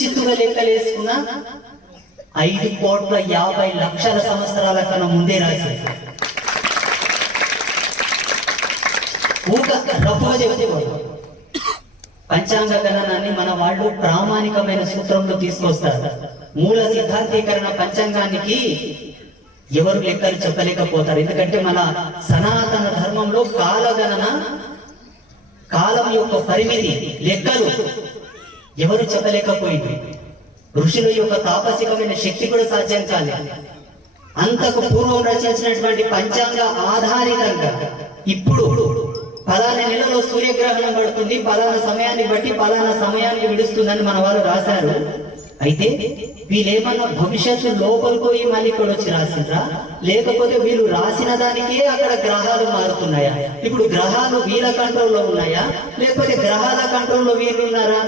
చిత్తుగా లెక్కలేసుకున్న 5,50,00,000 సంవత్సరాల కన్నా ముందే రాశారు. రఫ్గా చెబుతేవాడు పంచాంగ గణనాన్ని మన వాళ్ళు ప్రామాణికమైన సూత్రంలో తీసుకొస్తారు. మూల సిద్ధాంతీకరణ పంచాంగానికి ఎవరు లెక్కలు చెప్పలేకపోతారు. ఎందుకంటే మన సనాతన ధర్మంలో కాలగణన, కాలం యొక్క పరిమితి, లెక్కలు ఎవరు చెప్పలేకపోయింది. ఋషుల యొక్క తాపసికమైన శక్తి కూడా సాధ్యం కాలేదు. అంతకు పూర్వం రచించినటువంటి పంచాంగ ఆధారితంగా ఇప్పుడు పలానా నెలలో సూర్యగ్రహణం పడుతుంది, పలానా సమయాన్ని బట్టి పలానా సమయానికి విడుస్తుందని మన వాళ్ళు రాశారు. అయితే వీళ్ళేమన్నా భవిష్యత్తు లోపలికి పోయి మళ్ళీ ఇక్కడ వచ్చి రాసిండ్రా, లేకపోతే వీళ్ళు రాసిన దానికే అక్కడ గ్రహాలు మారుతున్నాయా? ఇప్పుడు గ్రహాలు వీళ్ళ కంట్రోల్లో ఉన్నాయా, లేకపోతే గ్రహాల కంట్రోల్లో వీళ్ళు ఉన్నారా?